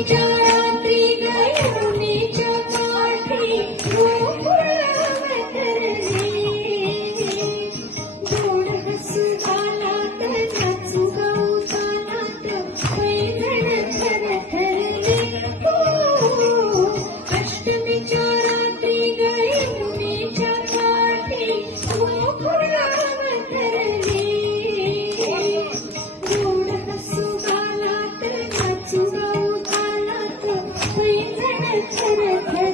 angels. Thank you.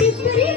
फेर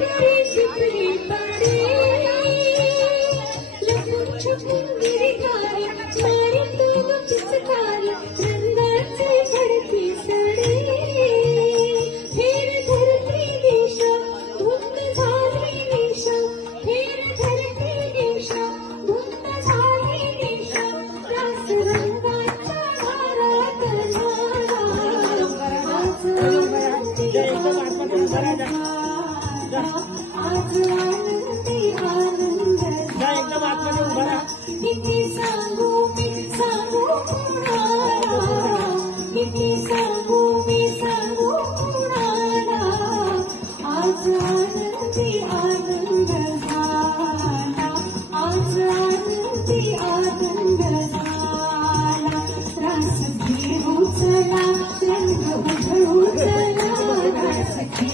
Thank you.